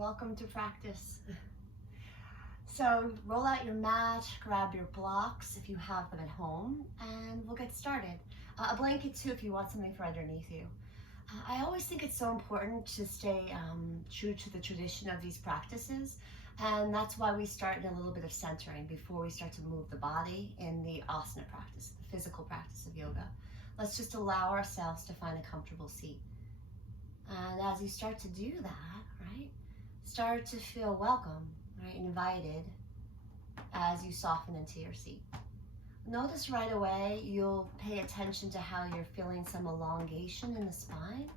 welcome to practice. So roll out your mat, grab your blocks if you have them at home, and we'll get started. A blanket too if you want something for underneath you. I always think it's so important to stay true to the tradition of these practices, and that's why we start in a little bit of centering before we start to move the body in the asana practice, the physical practice of yoga. Let's just allow ourselves to find a comfortable seat. And as you start to do that, right, start to feel welcome, right, invited as you soften into your seat. Notice right away you'll pay attention to how you're feeling some elongation in the spine,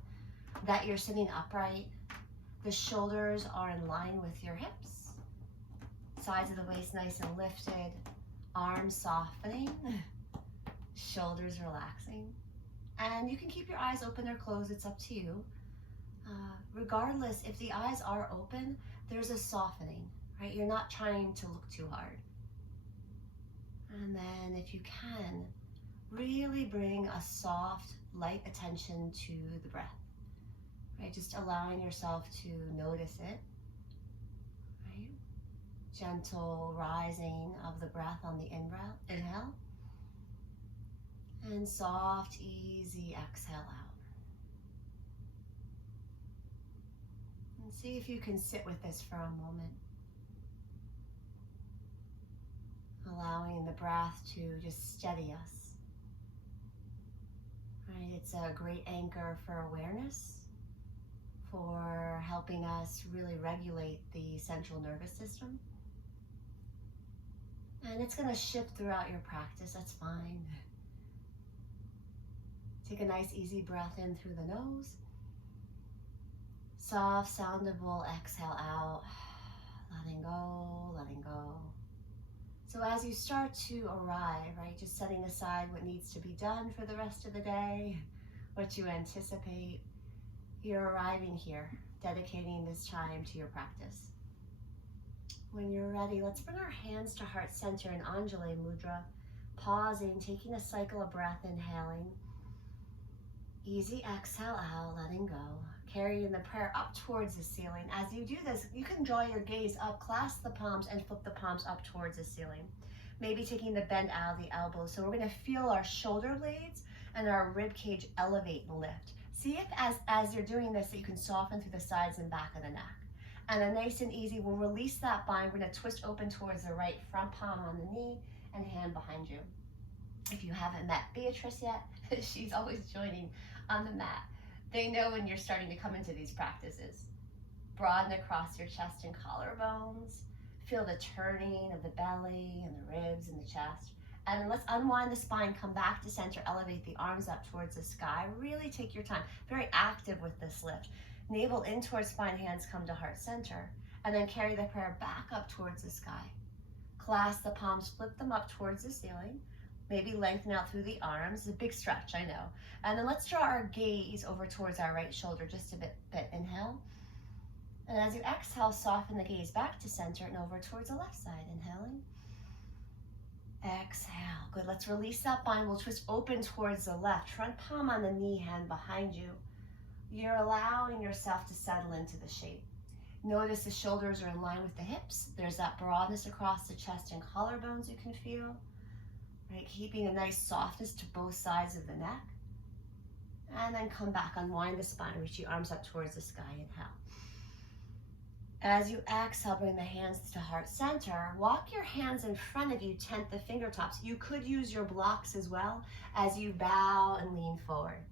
that you're sitting upright, the shoulders are in line with your hips, sides of the waist nice and lifted, arms softening, shoulders relaxing. And you can keep your eyes open or closed, it's up to you. Regardless, if the eyes are open, there's a softening, right? You're not trying to look too hard. And then if you can, really bring a soft, light attention to the breath, right? Just allowing yourself to notice it, right? Gentle rising of the breath on the inhale, and soft, easy exhale out. And see if you can sit with this for a moment. Allowing the breath to just steady us. Right? It's a great anchor for awareness, for helping us really regulate the central nervous system. And it's going to shift throughout your practice, that's fine. Take a nice easy breath in through the nose. Soft, soundable exhale out, letting go, letting go. So as you start to arrive, right, just setting aside what needs to be done for the rest of the day, what you anticipate, you're arriving here, dedicating this time to your practice. When you're ready, let's bring our hands to heart center in Anjali Mudra, pausing, taking a cycle of breath, inhaling. Easy exhale out, letting go. Carrying the prayer up towards the ceiling. As you do this, you can draw your gaze up, clasp the palms, and flip the palms up towards the ceiling. Maybe taking the bend out of the elbows. So we're going to feel our shoulder blades and our rib cage elevate and lift. See if as you're doing this that you can soften through the sides and back of the neck. And then nice and easy, we'll release that bind. We're going to twist open towards the right, front palm on the knee and hand behind you. If you haven't met Beatrice yet, she's always joining on the mat. They know when you're starting to come into these practices. Broaden across your chest and collarbones. Feel the turning of the belly and the ribs and the chest. And then let's unwind the spine, come back to center, elevate the arms up towards the sky. Really take your time. Very active with this lift. Navel in towards spine, hands come to heart center. And then carry the prayer back up towards the sky. Clasp the palms, flip them up towards the ceiling. Maybe lengthen out through the arms. It's a big stretch, I know. And then let's draw our gaze over towards our right shoulder just a bit. Inhale. And as you exhale, soften the gaze back to center and over towards the left side. Inhaling. Exhale. Good. Let's release that bind. We'll twist open towards the left. Front palm on the knee, hand behind you. You're allowing yourself to settle into the shape. Notice the shoulders are in line with the hips. There's that broadness across the chest and collarbones you can feel. Right, keeping a nice softness to both sides of the neck. And then come back, unwind the spine, reach the arms up towards the sky, inhale. As you exhale, bring the hands to heart center. Walk your hands in front of you, tent the fingertips. You could use your blocks as well as you bow and lean forward.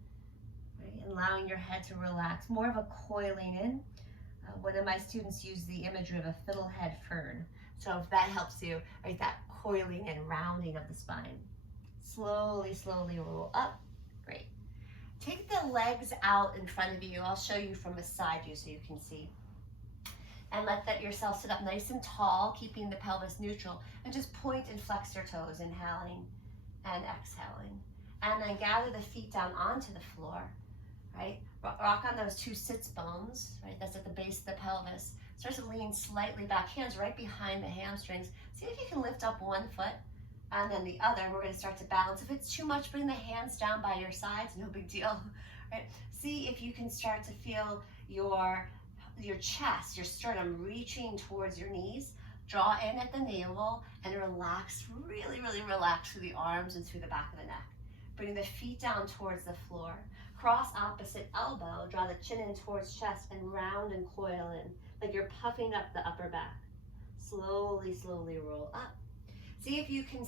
Right, allowing your head to relax, more of a coiling in. One of my students used the imagery of a fiddlehead fern. So if that helps you, right, that coiling and rounding of the spine. Slowly, slowly roll up. Great. Take the legs out in front of you. I'll show you from beside you so you can see. And let yourself sit up nice and tall, keeping the pelvis neutral. And just point and flex your toes, inhaling and exhaling. And then gather the feet down onto the floor, right? Rock on those two sits bones, right? That's at the base of the pelvis. Start to lean slightly back, hands right behind the hamstrings. See if you can lift up one foot and then the other. We're going to start to balance. If it's too much, bring the hands down by your sides, no big deal. Right? See if you can start to feel your your chest, your sternum reaching towards your knees. Draw in at the navel and relax, really, really relax through the arms and through the back of the neck. Bring the feet down towards the floor. Cross opposite elbow, draw the chin in towards chest and round and coil in, like you're puffing up the upper back. Slowly, slowly roll up. See if you can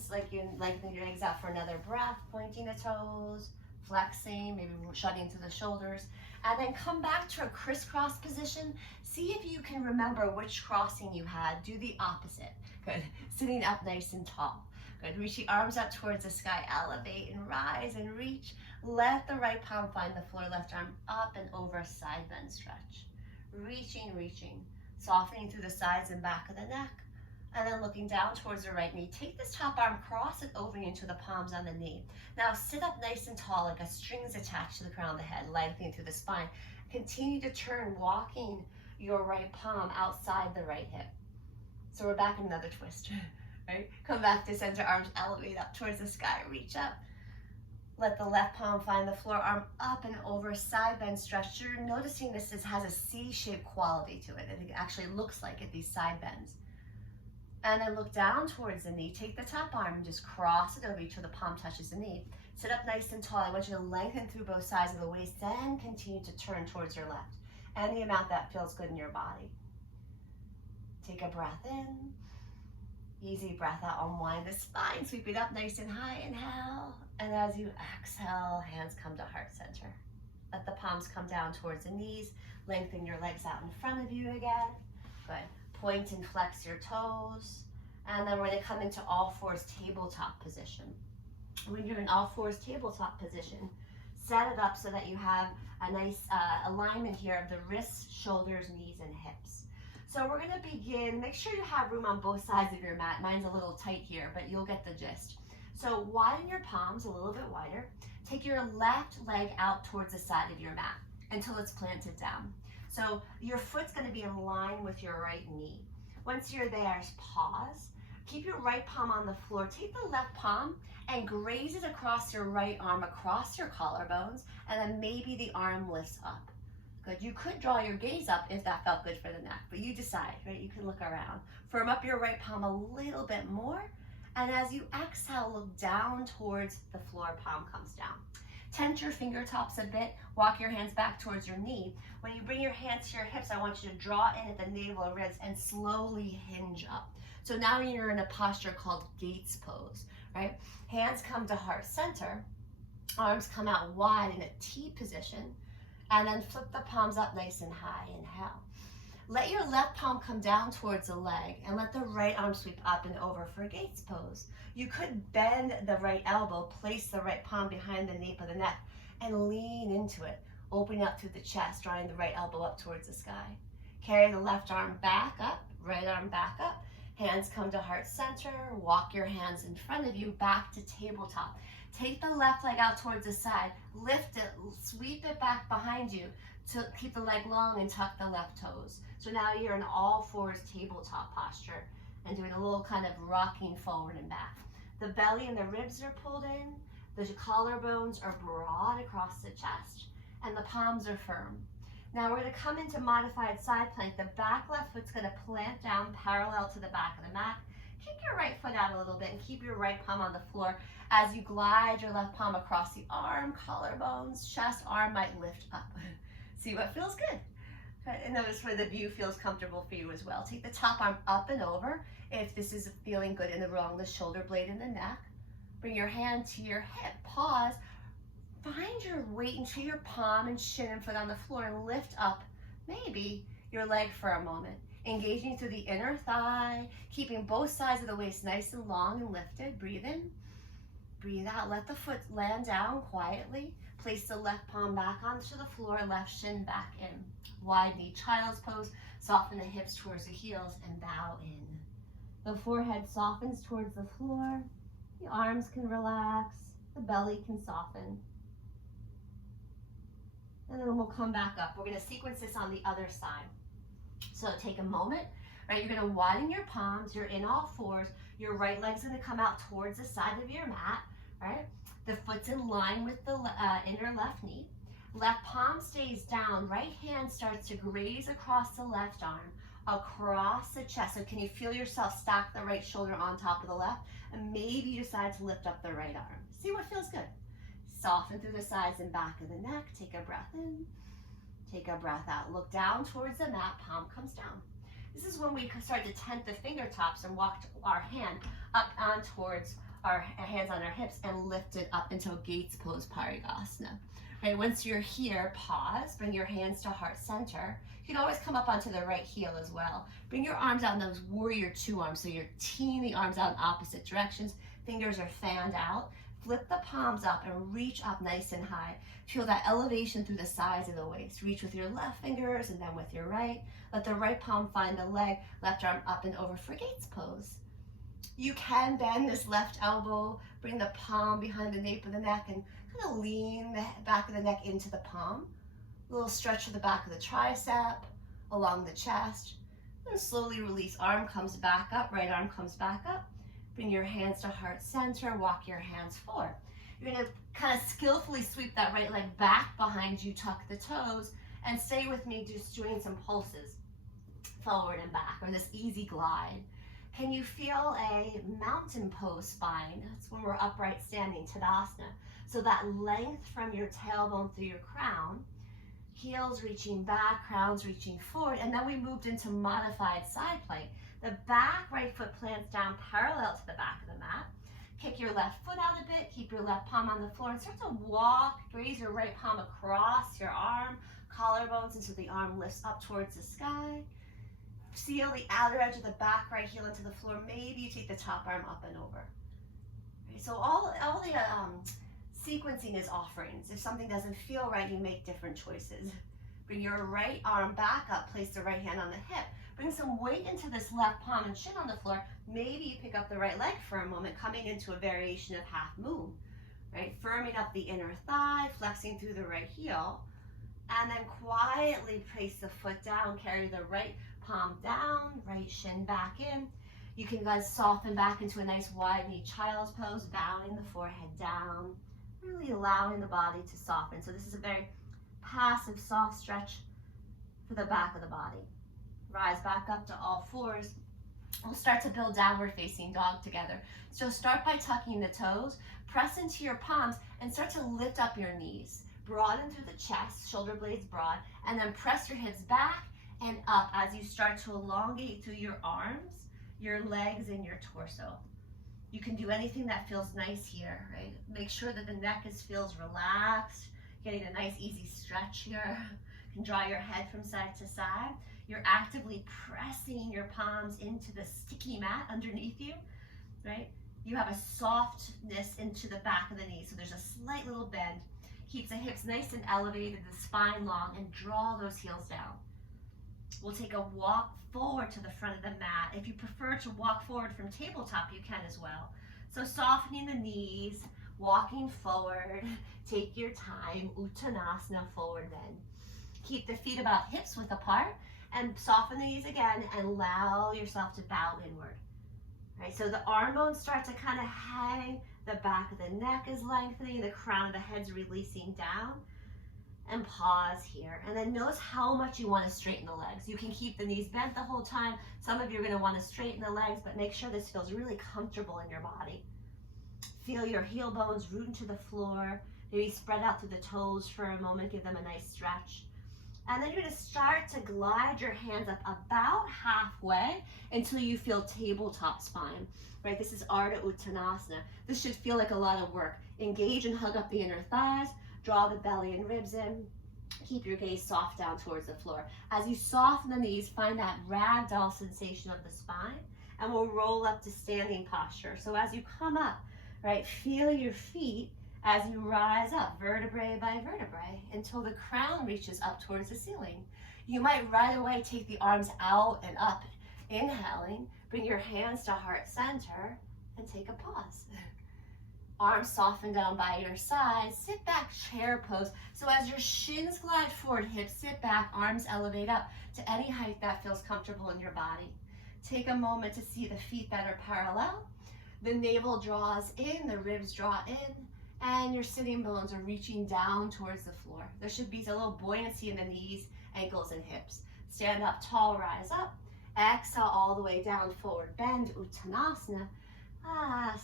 lengthen your legs out for another breath, pointing the toes, flexing, maybe shutting through the shoulders, and then come back to a crisscross position. See if you can remember which crossing you had. Do the opposite. Good. Sitting up nice and tall. Good. Reach the arms up towards the sky. Elevate and rise and reach. Let the right palm find the floor. Left arm up and over. Side bend stretch. Reaching, reaching. Softening through the sides and back of the neck. And then looking down towards the right knee. Take this top arm, cross it over into the palms on the knee. Now sit up nice and tall like a string's attached to the crown of the head, lengthening through the spine. Continue to turn, walking your right palm outside the right hip. So we're back in another twist, right? Come back to center, arms elevate up towards the sky, reach up. Let the left palm find the floor, arm up and over, side bend stretch. You're noticing this has a C-shaped quality to it. It actually looks like it, these side bends. And then look down towards the knee. Take the top arm and just cross it over till the palm touches the knee. Sit up nice and tall. I want you to lengthen through both sides of the waist, then continue to turn towards your left. Any amount that feels good in your body. Take a breath in. Easy breath out. Unwind the spine. Sweep it up nice and high. Inhale. And as you exhale, hands come to heart center. Let the palms come down towards the knees. Lengthen your legs out in front of you again. Good. Point and flex your toes. And then we're going to come into all fours tabletop position. When you're in all fours tabletop position, set it up so that you have a nice alignment here of the wrists, shoulders, knees, and hips. So we're going to begin. Make sure you have room on both sides of your mat. Mine's a little tight here, but you'll get the gist. So widen your palms a little bit wider. Take your left leg out towards the side of your mat until it's planted down. So your foot's going to be in line with your right knee. Once you're there, pause. Keep your right palm on the floor. Take the left palm and graze it across your right arm, across your collarbones, and then maybe the arm lifts up. Good. You could draw your gaze up if that felt good for the neck, but you decide, right? You can look around. Firm up your right palm a little bit more, and as you exhale, look down towards the floor, palm comes down. Tense your fingertips a bit. Walk your hands back towards your knee. When you bring your hands to your hips, I want you to draw in at the navel or ribs and slowly hinge up. So now you're in a posture called gates pose, right? Hands come to heart center. Arms come out wide in a T position. And then flip the palms up nice and high. Inhale. Let your left palm come down towards the leg and let the right arm sweep up and over for a gates pose. You could bend the right elbow, place the right palm behind the nape of the neck and lean into it, opening up through the chest, drawing the right elbow up towards the sky. Carry the left arm back up, right arm back up. Hands come to heart center. Walk your hands in front of you back to tabletop. Take the left leg out towards the side. Lift it, sweep it back behind you to keep the leg long and tuck the left toes. So now you're in all fours tabletop posture and doing a little kind of rocking forward and back. The belly and the ribs are pulled in. The collarbones are broad across the chest and the palms are firm. Now we're going to come into modified side plank. The back left foot's going to plant down parallel to the back of the mat. Kick your right foot out a little bit and keep your right palm on the floor as you glide your left palm across the arm, collarbones, chest, arm might lift up. See what feels good. And notice where the view feels comfortable for you as well. Take the top arm up and over if this is feeling good along the shoulder blade and the neck. Bring your hand to your hip. Pause. Find your weight into your palm and shin and foot on the floor and lift up maybe your leg for a moment. Engaging through the inner thigh, keeping both sides of the waist nice and long and lifted. Breathe in, breathe out. Let the foot land down quietly. Place the left palm back onto the floor, left shin back in. Wide knee child's pose. Soften the hips towards the heels and bow in. The forehead softens towards the floor. The arms can relax. The belly can soften. And then we'll come back up. We're going to sequence this on the other side. So take a moment, right? You're going to widen your palms. You're in all fours. Your right leg's going to come out towards the side of your mat, right? The foot's in line with the inner left knee. Left palm stays down, right hand starts to graze across the left arm, across the chest. So can you feel yourself stack the right shoulder on top of the left? And maybe you decide to lift up the right arm. See what feels good. Soften through the sides and back of the neck. Take a breath in, take a breath out. Look down towards the mat, palm comes down. This is when we start to tent the fingertips and walk our hand up on towards our hands on our hips and lift it up into a gates pose, Parigasana. Right, once you're here, pause, bring your hands to heart center. You can always come up onto the right heel as well. Bring your arms out in those warrior two arms, so you're teeing the arms out in opposite directions. Fingers are fanned out. Flip the palms up and reach up nice and high. Feel that elevation through the sides of the waist. Reach with your left fingers and then with your right. Let the right palm find the leg, left arm up and over for gates pose. You can bend this left elbow, bring the palm behind the nape of the neck and kind of lean the back of the neck into the palm. A little stretch to the back of the tricep, along the chest. And slowly release, arm comes back up, right arm comes back up. Bring your hands to heart center, walk your hands forward. You're gonna kind of skillfully sweep that right leg back behind you, tuck the toes, and stay with me just doing some pulses, forward and back, or this easy glide. Can you feel a mountain pose spine? That's when we're upright standing, Tadasana. So that length from your tailbone through your crown, heels reaching back, crowns reaching forward, and then we moved into modified side plank. The back right foot plants down parallel to the back of the mat. Kick your left foot out a bit, keep your left palm on the floor, and start to walk, raise your right palm across your arm, collarbones until the arm lifts up towards the sky. Seal the outer edge of the back right heel into the floor. Maybe you take the top arm up and over. Okay, so all the sequencing is offerings. If something doesn't feel right, you make different choices. Bring your right arm back up, place the right hand on the hip. Bring some weight into this left palm and shin on the floor. Maybe you pick up the right leg for a moment, coming into a variation of half moon, right? Firming up the inner thigh, flexing through the right heel, and then quietly place the foot down, carry the right palm down, right shin back in. You can guys soften back into a nice wide knee child's pose, bowing the forehead down, really allowing the body to soften. So this is a very passive, soft stretch for the back of the body. Rise back up to all fours. We'll start to build downward facing dog together. So start by tucking the toes, press into your palms, and start to lift up your knees. Broaden through the chest, shoulder blades broad, and then press your hips back and up as you start to elongate through your arms, your legs, and your torso. You can do anything that feels nice here, right? Make sure that the neck feels relaxed, getting a nice easy stretch here. You can draw your head from side to side. You're actively pressing your palms into the sticky mat underneath you, right? You have a softness into the back of the knee, so there's a slight little bend. Keep the hips nice and elevated, the spine long, and draw those heels down. We'll take a walk forward to the front of the mat. If you prefer to walk forward from tabletop, you can as well. So softening the knees, walking forward, take your time, Uttanasana, forward bend. Keep the feet about hips width apart, and soften the knees again and allow yourself to bow inward. Right, so the arm bones start to kind of hang, the back of the neck is lengthening, the crown of the head's releasing down. And pause here. And then notice how much you want to straighten the legs. You can keep the knees bent the whole time. Some of you are going to want to straighten the legs, but make sure this feels really comfortable in your body. Feel your heel bones root into the floor. Maybe spread out through the toes for a moment. Give them a nice stretch. And then you're going to start to glide your hands up about halfway until you feel tabletop spine. Right? This is Ardha Uttanasana. This should feel like a lot of work. Engage and hug up the inner thighs. Draw the belly and ribs in. Keep your gaze soft down towards the floor. As you soften the knees, find that ragdoll sensation of the spine, and we'll roll up to standing posture. So as you come up, right, feel your feet as you rise up, vertebrae by vertebrae, until the crown reaches up towards the ceiling. You might right away take the arms out and up, inhaling, bring your hands to heart center, and take a pause. Arms soften down by your sides, sit back, chair pose. So as your shins glide forward, hips sit back, arms elevate up to any height that feels comfortable in your body. Take a moment to see the feet that are parallel. The navel draws in, the ribs draw in, and your sitting bones are reaching down towards the floor. There should be a little buoyancy in the knees, ankles, and hips. Stand up tall, rise up. Exhale all the way down, forward bend, Uttanasana.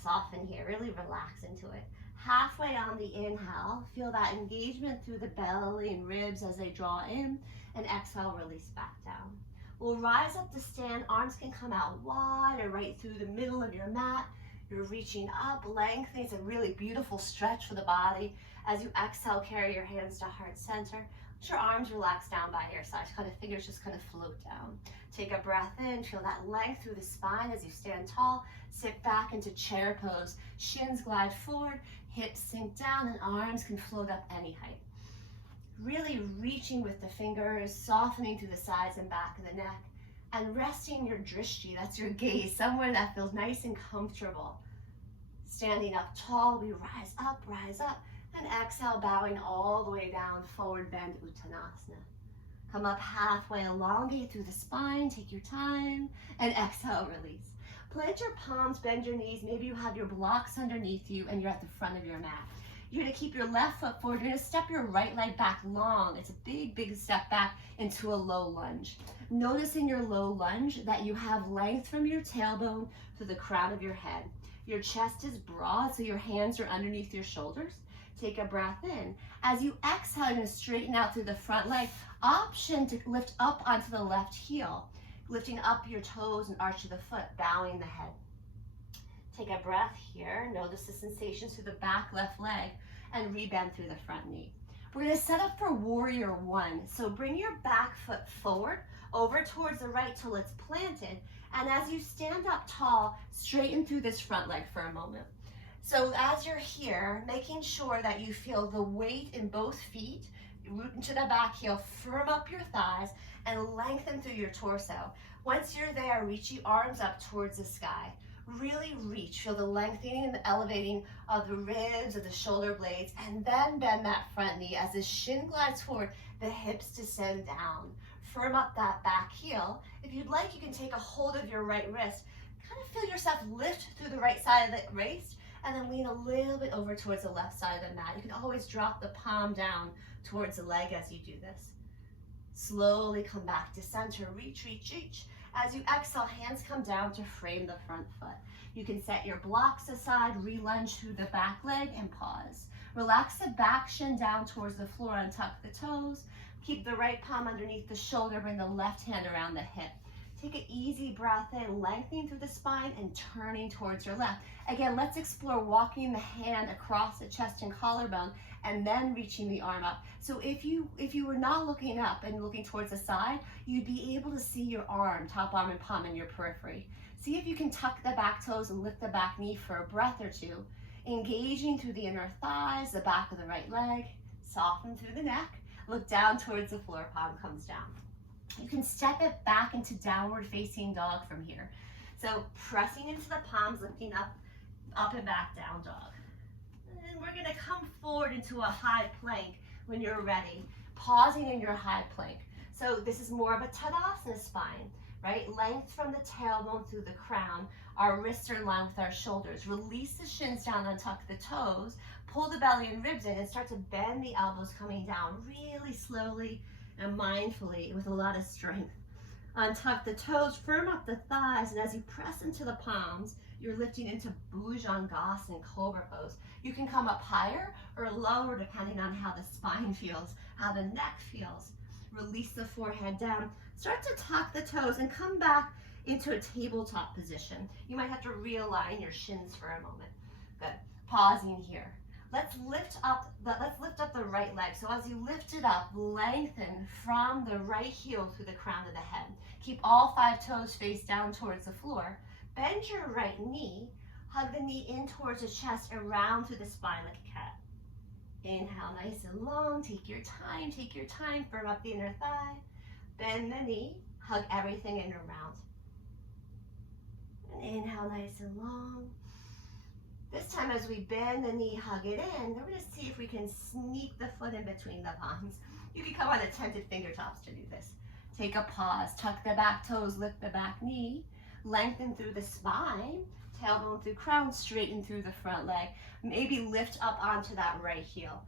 Soften here, really relax into it. Halfway on the inhale, feel that engagement through the belly and ribs as they draw in, and exhale, release back down. We'll rise up to stand, arms can come out wide or right through the middle of your mat. You're reaching up, lengthening. It's a really beautiful stretch for the body. As you exhale, carry your hands to heart center. Let your arms relax down by your sides. Kind of fingers just kind of float down. Take a breath in, feel that length through the spine as you stand tall. Sit back into chair pose. Shins glide forward, hips sink down, and arms can float up any height. Really reaching with the fingers, softening through the sides and back of the neck, and resting your drishti, that's your gaze, somewhere that feels nice and comfortable. Standing up tall, we rise up, and exhale, bowing all the way down, forward bend, Uttanasana. Come up halfway, elongate through the spine, take your time, and exhale, release. Plant your palms, bend your knees, maybe you have your blocks underneath you and you're at the front of your mat. You're gonna keep your left foot forward. You're gonna step your right leg back long. It's a big, big step back into a low lunge. Notice in your low lunge that you have length from your tailbone to the crown of your head. Your chest is broad, so your hands are underneath your shoulders. Take a breath in. As you exhale, you're gonna straighten out through the front leg. Option to lift up onto the left heel, lifting up your toes and arch of the foot, bowing the head. Take a breath here. Notice the sensations through the back left leg and rebend through the front knee. We're gonna set up for warrior one. So bring your back foot forward, over towards the right till it's planted. And as you stand up tall, straighten through this front leg for a moment. So as you're here, making sure that you feel the weight in both feet, root into the back heel, firm up your thighs, and lengthen through your torso. Once you're there, reach your arms up towards the sky. Really reach, feel the lengthening and the elevating of the ribs, of the shoulder blades, and then bend that front knee. As the shin glides forward, the hips descend down. Firm up that back heel. If you'd like, you can take a hold of your right wrist. Kind of feel yourself lift through the right side of the waist, and then lean a little bit over towards the left side of the mat. You can always drop the palm down towards the leg as you do this. Slowly come back to center, reach, reach, reach. As you exhale, hands come down to frame the front foot. You can set your blocks aside, re-lunge through the back leg, and pause. Relax the back shin down towards the floor, untuck the toes. Keep the right palm underneath the shoulder, bring the left hand around the hip. Take an easy breath in, lengthening through the spine and turning towards your left. Again, let's explore walking the hand across the chest and collarbone and then reaching the arm up. So if you were not looking up and looking towards the side, you'd be able to see your arm, top arm and palm in your periphery. See if you can tuck the back toes and lift the back knee for a breath or two, engaging through the inner thighs, the back of the right leg, soften through the neck, look down towards the floor, palm comes down. You can step it back into downward facing dog from here. So pressing into the palms, lifting up and back, down dog. And we're gonna come forward into a high plank when you're ready, pausing in your high plank. So this is more of a Tadasana spine, right? Length from the tailbone through the crown. Our wrists are in line with our shoulders. Release the shins down, untuck the toes, pull the belly and ribs in, and start to bend the elbows coming down really slowly and mindfully with a lot of strength. Untuck the toes, firm up the thighs, and as you press into the palms, you're lifting into Bhujangasana, Cobra pose. You can come up higher or lower depending on how the spine feels, how the neck feels. Release the forehead down. Start to tuck the toes and come back into a tabletop position. You might have to realign your shins for a moment. Good. Pausing here. Let's lift up the right leg. So as you lift it up, lengthen from the right heel through the crown of the head. Keep all 5 toes face down towards the floor. Bend your right knee. Hug the knee in towards the chest, around through the spine like a cat. Inhale nice and long. Take your time. Firm up the inner thigh. Bend the knee. Hug everything in around. And inhale nice and long. This time as we bend the knee, hug it in, we're gonna see if we can sneak the foot in between the palms. You can come on the tented fingertops to do this. Take a pause, tuck the back toes, lift the back knee, lengthen through the spine, tailbone through crown, straighten through the front leg. Maybe lift up onto that right heel,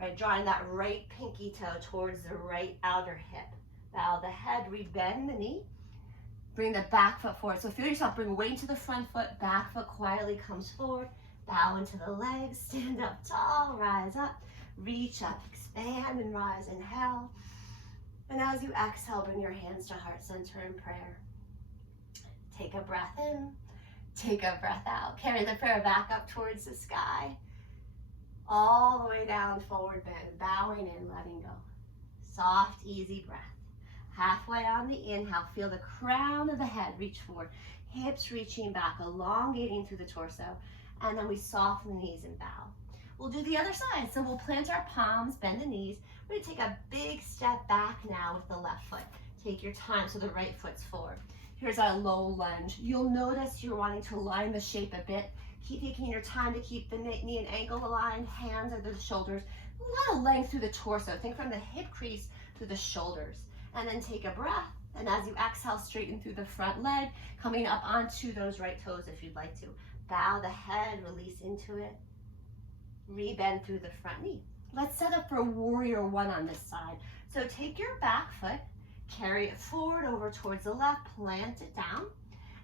right? Drawing that right pinky toe towards the right outer hip. Bow the head, rebend the knee. Bring the back foot forward. So feel yourself bring weight to the front foot, back foot quietly comes forward. Bow into the legs, stand up tall, rise up, reach up, expand and rise, inhale. And as you exhale, bring your hands to heart center in prayer. Take a breath in, take a breath out. Carry the prayer back up towards the sky. All the way down, forward bend, bowing in, letting go. Soft, easy breath. Halfway on the inhale, feel the crown of the head reach forward. Hips reaching back, elongating through the torso. And then we soften the knees and bow. We'll do the other side. So we'll plant our palms, bend the knees. We're gonna take a big step back now with the left foot. Take your time so the right foot's forward. Here's our low lunge. You'll notice you're wanting to line the shape a bit. Keep taking your time to keep the knee and ankle aligned, hands under the shoulders. A lot of length through the torso. Think from the hip crease to the shoulders. And then take a breath. And as you exhale, straighten through the front leg, coming up onto those right toes if you'd like to. Bow the head, release into it. Rebend through the front knee. Let's set up for warrior one on this side. So take your back foot, carry it forward over towards the left, plant it down.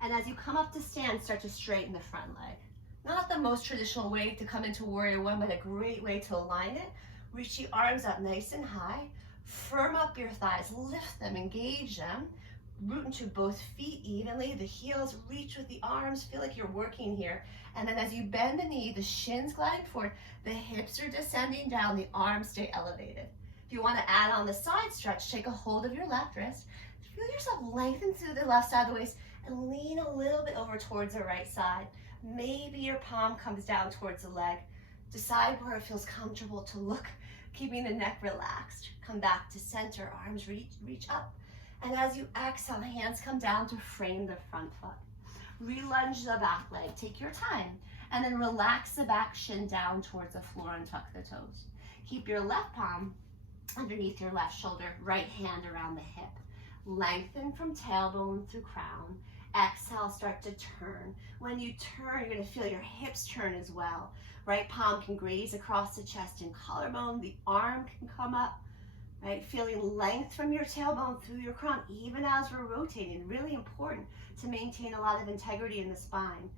And as you come up to stand, start to straighten the front leg. Not the most traditional way to come into warrior one, but a great way to align it. Reach the arms up nice and high. Firm up your thighs, lift them, engage them. Root into both feet evenly. The heels reach with the arms. Feel like you're working here. And then as you bend the knee, the shins gliding forward, the hips are descending down, the arms stay elevated. If you want to add on the side stretch, take a hold of your left wrist. Feel yourself lengthen through the left side of the waist and lean a little bit over towards the right side. Maybe your palm comes down towards the leg. Decide where it feels comfortable to look, keeping the neck relaxed. Come back to center, arms reach up. And as you exhale, hands come down to frame the front foot. Relunge the back leg, take your time. And then relax the back shin down towards the floor and tuck the toes. Keep your left palm underneath your left shoulder, right hand around the hip. Lengthen from tailbone through crown. Exhale, start to turn. When you turn, you're gonna feel your hips turn as well. Right palm can graze across the chest and collarbone. The arm can come up. Right, feeling length from your tailbone through your crown, even as we're rotating. Really important to maintain a lot of integrity in the spine.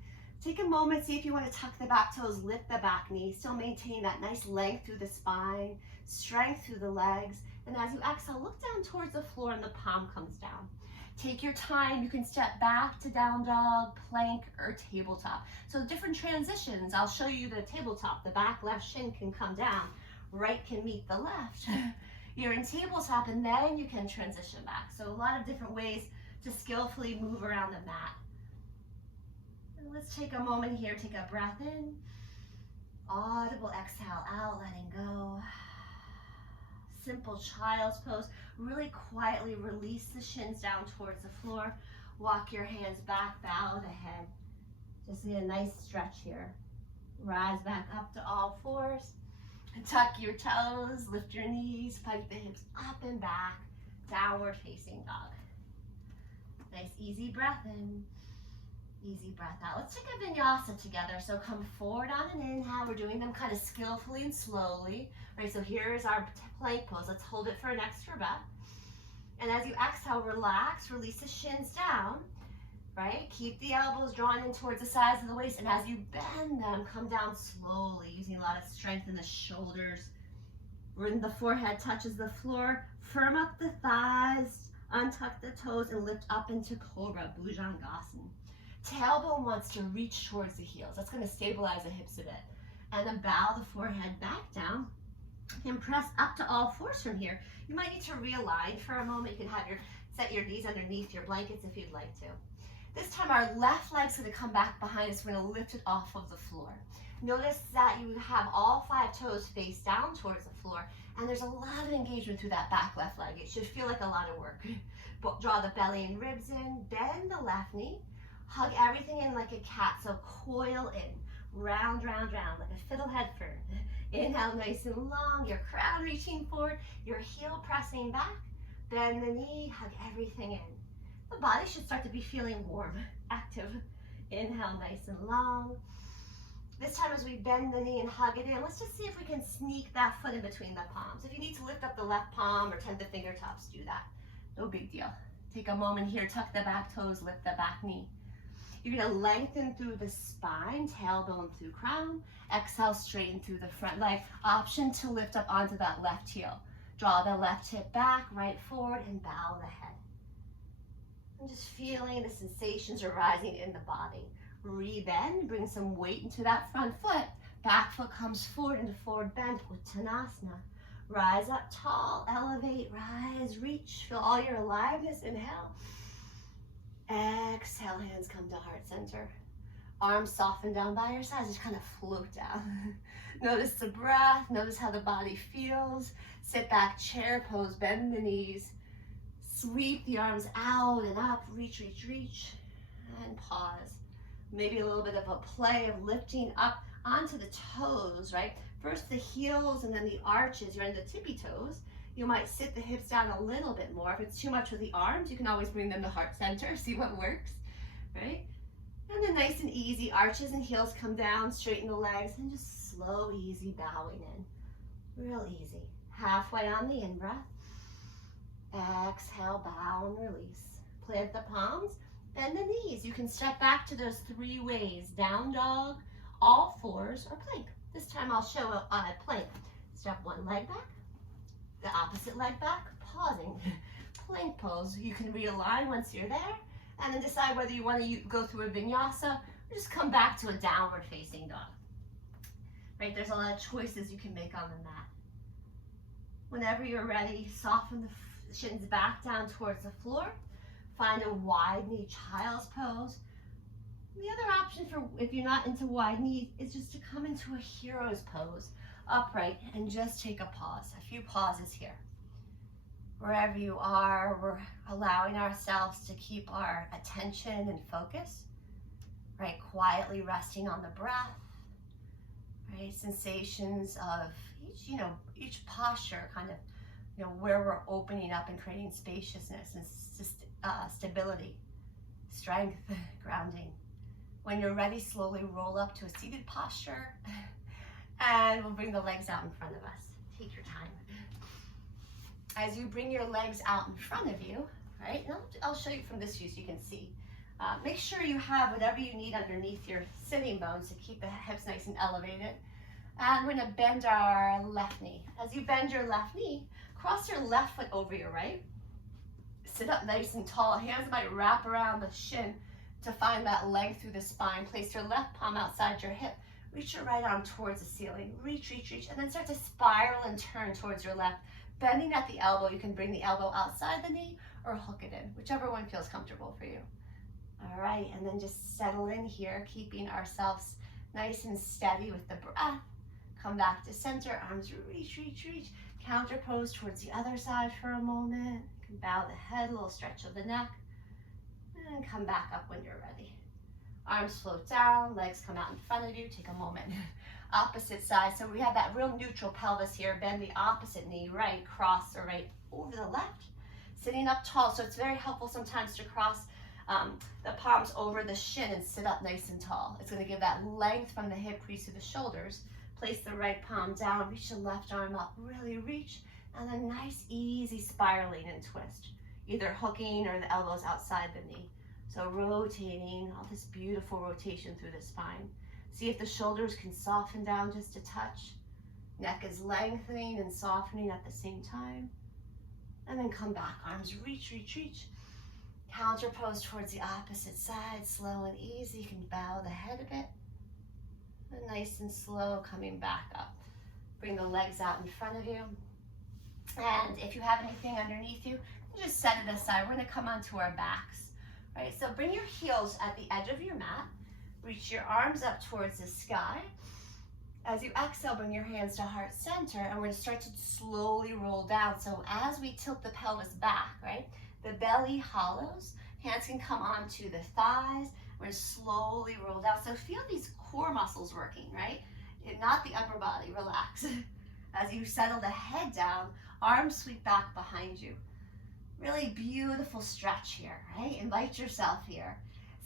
Take a moment, see if you want to tuck the back toes, lift the back knee, still maintain that nice length through the spine, strength through the legs. And as you exhale, look down towards the floor and the palm comes down. Take your time, you can step back to down dog, plank, or tabletop. So different transitions, I'll show you the tabletop. The back left shin can come down, right can meet the left. You're in tabletop and then you can transition back. So a lot of different ways to skillfully move around the mat. And let's take a moment here, take a breath in. Audible exhale out, letting go. Simple child's pose. Really quietly release the shins down towards the floor. Walk your hands back, bow the head. Just need a nice stretch here. Rise back up to all fours. Tuck your toes, lift your knees, pike the hips up and back, downward facing dog. Nice easy breath in, easy breath out. Let's take a vinyasa together. So come forward on an inhale. We're doing them kind of skillfully and slowly. Right, so here's our plank pose. Let's hold it for an extra breath. And as you exhale, relax, release the shins down. Right? Keep the elbows drawn in towards the sides of the waist, and as you bend them, come down slowly, using a lot of strength in the shoulders. When the forehead touches the floor, firm up the thighs, untuck the toes, and lift up into Cobra, Bhujangasana. Tailbone wants to reach towards the heels. That's going to stabilize the hips a bit. And then bow the forehead back down, and press up to all fours from here. You might need to realign for a moment. You can have set your knees underneath your blankets if you'd like to. This time our left leg's going to come back behind us. We're going to lift it off of the floor. Notice that you have all 5 toes face down towards the floor, and there's a lot of engagement through that back left leg. It should feel like a lot of work. Draw the belly and ribs in, bend the left knee, hug everything in like a cat, so coil in, round, round, round, like a fiddlehead fern. Inhale nice and long, your crown reaching forward, your heel pressing back, bend the knee, hug everything in. The body should start to be feeling warm, active. Inhale, nice and long. This time as we bend the knee and hug it in, let's just see if we can sneak that foot in between the palms. If you need to lift up the left palm or tend the fingertips, do that. No big deal. Take a moment here, tuck the back toes, lift the back knee. You're gonna lengthen through the spine, tailbone through crown. Exhale, straighten through the front leg. Option to lift up onto that left heel. Draw the left hip back, right forward, and bow the head. I'm just feeling the sensations arising in the body. Rebend, bring some weight into that front foot. Back foot comes forward into forward bend, Uttanasana. Rise up tall, elevate, rise, reach. Feel all your aliveness, inhale. Exhale, hands come to heart center. Arms soften down by your sides, just kind of float down. Notice the breath, notice how the body feels. Sit back, chair pose, bend the knees. Sweep the arms out and up, reach, reach, reach, and pause. Maybe a little bit of a play of lifting up onto the toes, right? First the heels and then the arches, you're in the tippy toes. You might sit the hips down a little bit more. If it's too much with the arms, you can always bring them to heart center, see what works, right? And then nice and easy, arches and heels come down, straighten the legs, and just slow, easy bowing in. Real easy. Halfway on the in-breath. Exhale, bow and release. Plant the palms, bend the knees. You can step back to those three ways, down dog, all fours, or plank. This time I'll show a plank. Step one leg back, the opposite leg back, pausing. Plank pose. You can realign once you're there, and then decide whether you want to go through a vinyasa or just come back to a downward facing dog. Right, there's a lot of choices you can make on the mat. Whenever you're ready, soften the shins back down towards the floor. Find a wide knee child's pose. The other option for if you're not into wide knee is just to come into a hero's pose, upright, and just take a pause. A few pauses here. Wherever you are, we're allowing ourselves to keep our attention and focus, right? Quietly resting on the breath, right? Sensations of each posture, kind of, where we're opening up and creating spaciousness and stability, strength, grounding. When you're ready, slowly roll up to a seated posture, and we'll bring the legs out in front of us. Take your time. As you bring your legs out in front of you, right? And I'll show you from this view so you can see. Make sure you have whatever you need underneath your sitting bones to keep the hips nice and elevated. And we're gonna bend our left knee. As you bend your left knee, cross your left foot over your right. Sit up nice and tall. Hands might wrap around the shin to find that length through the spine. Place your left palm outside your hip. Reach your right arm towards the ceiling. Reach, reach, reach, and then start to spiral and turn towards your left. Bending at the elbow, you can bring the elbow outside the knee or hook it in, whichever one feels comfortable for you. All right, and then just settle in here, keeping ourselves nice and steady with the breath. Come back to center, arms reach, reach, reach. Counter pose towards the other side for a moment. You can bow the head, a little stretch of the neck, and come back up when you're ready. Arms float down, legs come out in front of you. Take a moment. Opposite side, so we have that real neutral pelvis here. Bend the opposite knee, right, cross the right over the left. Sitting up tall, so it's very helpful sometimes to cross the palms over the shin and sit up nice and tall. It's going to give that length from the hip crease to the shoulders. Place the right palm down, reach the left arm up, really reach, and then nice, easy spiraling and twist. Either hooking or the elbows outside the knee. So rotating, all this beautiful rotation through the spine. See if the shoulders can soften down just a touch. Neck is lengthening and softening at the same time. And then come back, arms reach, reach, reach. Counter pose towards the opposite side, slow and easy. You can bow the head a bit. And nice and slow, coming back up. Bring the legs out in front of you. And if you have anything underneath you, just set it aside. We're gonna come onto our backs, right? So bring your heels at the edge of your mat. Reach your arms up towards the sky. As you exhale, bring your hands to heart center, and we're gonna start to slowly roll down. So as we tilt the pelvis back, right? The belly hollows, hands can come onto the thighs. We're gonna slowly roll down. So feel these core muscles working, right? Not the upper body, relax. As you settle the head down, arms sweep back behind you. Really beautiful stretch here, right? Invite yourself here.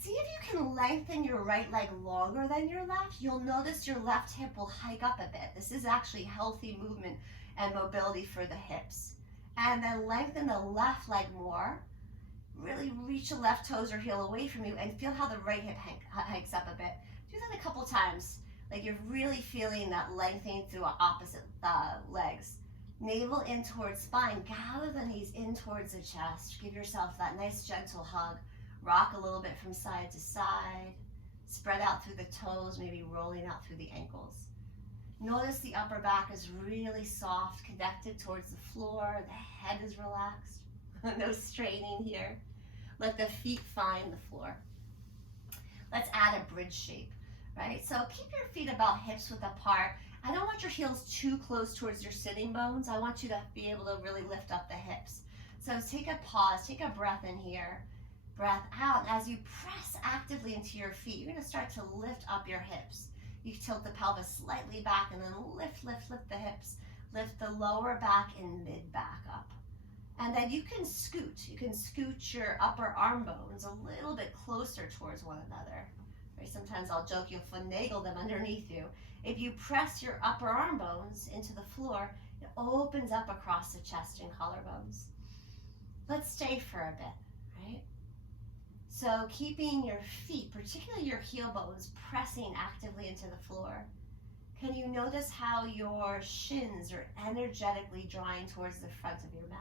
See if you can lengthen your right leg longer than your left. You'll notice your left hip will hike up a bit. This is actually healthy movement and mobility for the hips. And then lengthen the left leg more. Really reach the left toes or heel away from you and feel how the right hip hikes up a bit. Do that a couple times. Like you're really feeling that lengthening through opposite legs. Navel in towards spine. Gather the knees in towards the chest. Give yourself that nice gentle hug. Rock a little bit from side to side. Spread out through the toes, maybe rolling out through the ankles. Notice the upper back is really soft, connected towards the floor. The head is relaxed. No straining here. Let the feet find the floor. Let's add a bridge shape, right? So keep your feet about hips width apart. I don't want your heels too close towards your sitting bones. I want you to be able to really lift up the hips. So take a pause, take a breath in here, breath out. As you press actively into your feet, you're gonna start to lift up your hips. You tilt the pelvis slightly back and then lift the hips. Lift the lower back and mid back up. And then you can scoot your upper arm bones a little bit closer towards one another. Right? Sometimes I'll joke you'll finagle them underneath you. If you press your upper arm bones into the floor, it opens up across the chest and collarbones. Let's stay for a bit, right? So keeping your feet, particularly your heel bones, pressing actively into the floor. Can you notice how your shins are energetically drawing towards the front of your mat?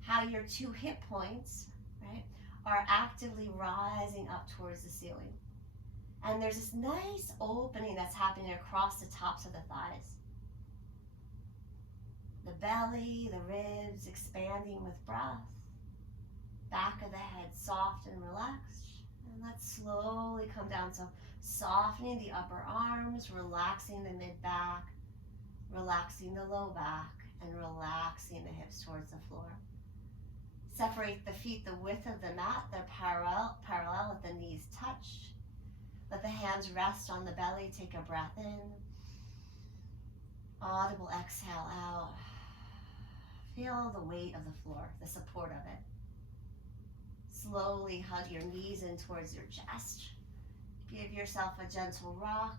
How your two hip points, right, are actively rising up towards the ceiling. And there's this nice opening that's happening across the tops of the thighs. The belly, the ribs expanding with breath. Back of the head soft and relaxed. And let's slowly come down. So softening the upper arms, relaxing the mid back, relaxing the low back, and relaxing the hips towards the floor. Separate the feet the width of the mat. They're parallel. Let the knees touch. Let the hands rest on the belly. Take a breath in. Audible exhale out. Feel the weight of the floor, the support of it. Slowly hug your knees in towards your chest. Give yourself a gentle rock.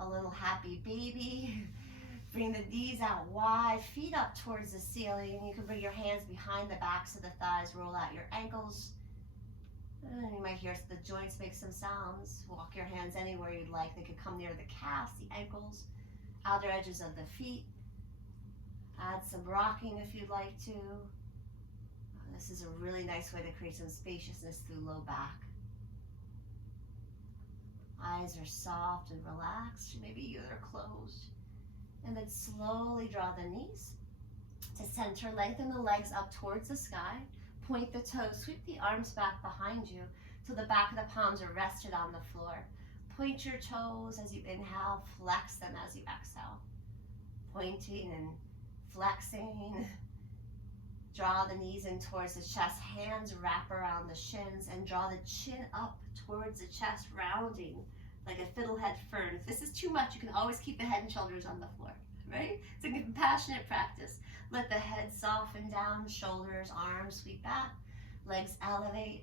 A little happy baby. Bring the knees out wide, feet up towards the ceiling. You can bring your hands behind the backs of the thighs, roll out your ankles. And you might hear the joints make some sounds. Walk your hands anywhere you'd like. They could come near the calves, the ankles, outer edges of the feet. Add some rocking if you'd like to. This is a really nice way to create some spaciousness through low back. Eyes are soft and relaxed. Maybe they're closed. And then slowly draw the knees to center. Lengthen the legs up towards the sky. Point the toes. Sweep the arms back behind you till the back of the palms are rested on the floor. Point your toes as you inhale. Flex them as you exhale. Pointing and flexing. Draw the knees in towards the chest. Hands wrap around the shins and draw the chin up towards the chest, rounding like a fiddlehead fern. If this is too much, you can always keep the head and shoulders on the floor, right? It's a compassionate practice. Let the head soften down, shoulders, arms sweep back, legs elevate,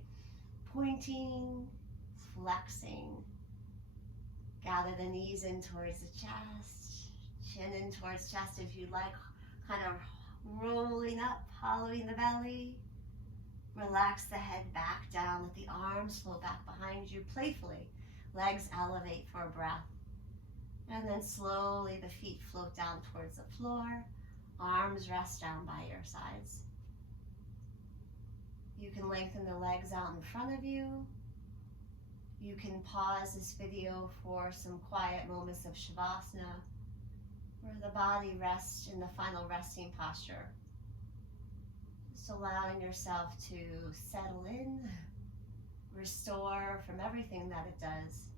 pointing, flexing. Gather the knees in towards the chest, chin in towards chest if you'd like, kind of rolling up, hollowing the belly. Relax the head back down, let the arms flow back behind you playfully. Legs elevate for a breath. And then slowly the feet float down towards the floor. Arms rest down by your sides. You can lengthen the legs out in front of you. You can pause this video for some quiet moments of Shavasana, where the body rests in the final resting posture. Just allowing yourself to settle in, restore from everything that it does.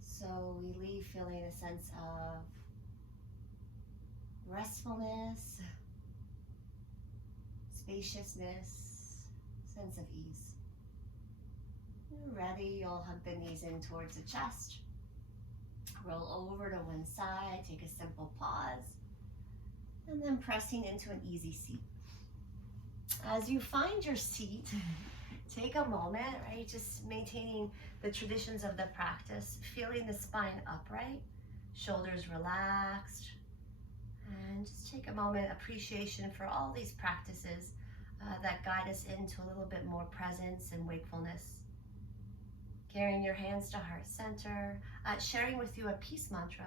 So we leave feeling a sense of restfulness, spaciousness, sense of ease. When you're ready, you'll hug the knees in towards the chest. Roll over to one side, take a simple pause, and then pressing into an easy seat. As you find your seat, take a moment, right? Just maintaining the traditions of the practice, feeling the spine upright, shoulders relaxed, and just take a moment, appreciation for all these practices that guide us into a little bit more presence and wakefulness. Carrying your hands to heart center, sharing with you a peace mantra.